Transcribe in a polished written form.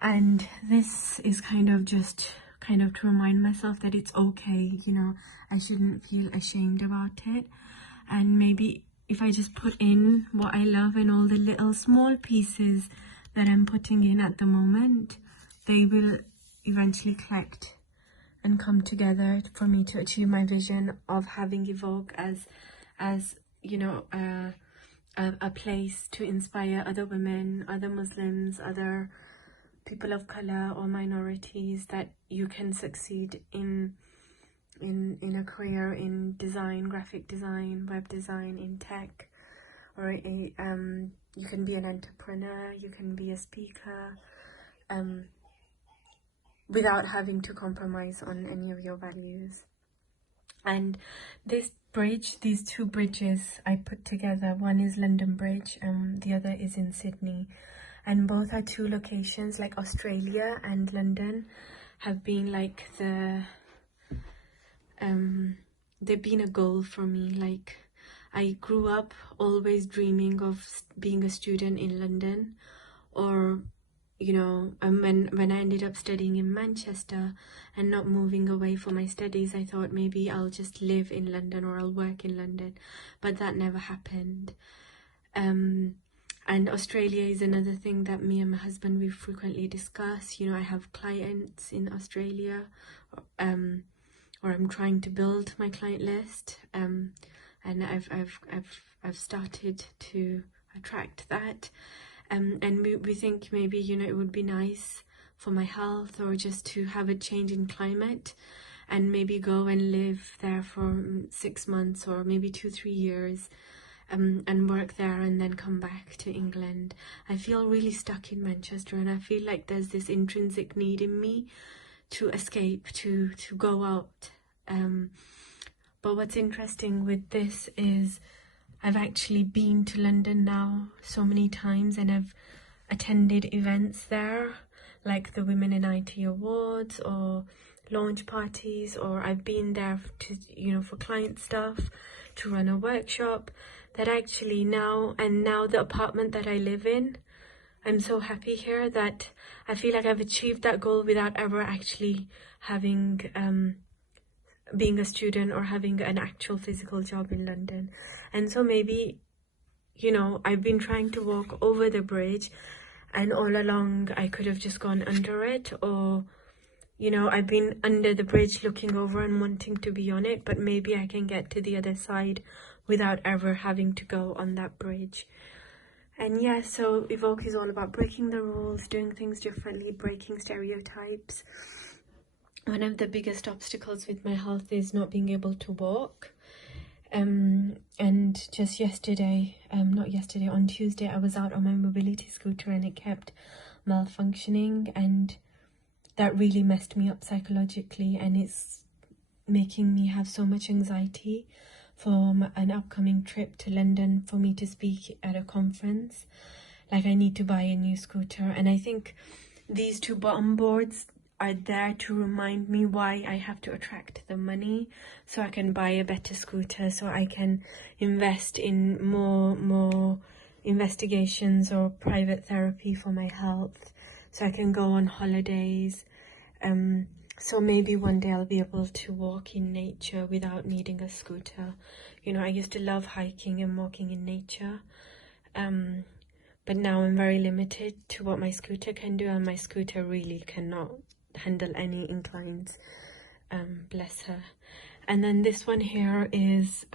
And this is kind of just to remind myself that it's okay, you know, I shouldn't feel ashamed about it. And maybe if I just put in what I love and all the little small pieces that I'm putting in at the moment, they will eventually collect and come together for me to achieve my vision of having Evoke as you know, a place to inspire other women, other Muslims, other people of color or minorities, that you can succeed in a career in design, graphic design, web design, in tech, or you can be an entrepreneur, you can be a speaker, without having to compromise on any of your values. And this bridge, these two bridges I put together, one is London Bridge, the other is in Sydney, and both are two locations, like Australia and London have been like they've been a goal for me. Like, I grew up always dreaming of being a student in London, or you know, when I ended up studying in Manchester and not moving away for my studies, I thought maybe I'll just live in London or I'll work in London, but that never happened. And Australia is another thing that me and my husband, we frequently discuss. You know, I have clients in Australia, or I'm trying to build my client list, and I've started to attract that. And we think maybe, you know, it would be nice for my health, or just to have a change in climate and maybe go and live there for 6 months or maybe 2-3 years, and work there and then come back to England. I feel really stuck in Manchester, and I feel like there's this intrinsic need in me to escape, to go out. But what's interesting with this is I've actually been to London now so many times, and I've attended events there, like the Women in IT Awards or launch parties, or I've been there to, you know, for client stuff, to run a workshop. That actually now the apartment that I live in, I'm so happy here that I feel like I've achieved that goal without ever actually having being a student or having an actual physical job in London. And so maybe, you know, I've been trying to walk over the bridge, and all along I could have just gone under it, or, you know, I've been under the bridge looking over and wanting to be on it, but maybe I can get to the other side without ever having to go on that bridge. And yeah, so Evoke is all about breaking the rules, doing things differently, breaking stereotypes. One of the biggest obstacles with my health is not being able to walk. And just yesterday, on Tuesday, I was out on my mobility scooter and it kept malfunctioning, and that really messed me up psychologically, and it's making me have so much anxiety for an upcoming trip to London for me to speak at a conference. Like, I need to buy a new scooter, and I think these two bottom boards are there to remind me why I have to attract the money, so I can buy a better scooter, so I can invest in more investigations or private therapy for my health, so I can go on holidays. So maybe one day I'll be able to walk in nature without needing a scooter. You know, I used to love hiking and walking in nature, but now I'm very limited to what my scooter can do, and my scooter really cannot handle any inclines, bless her. And then this one here is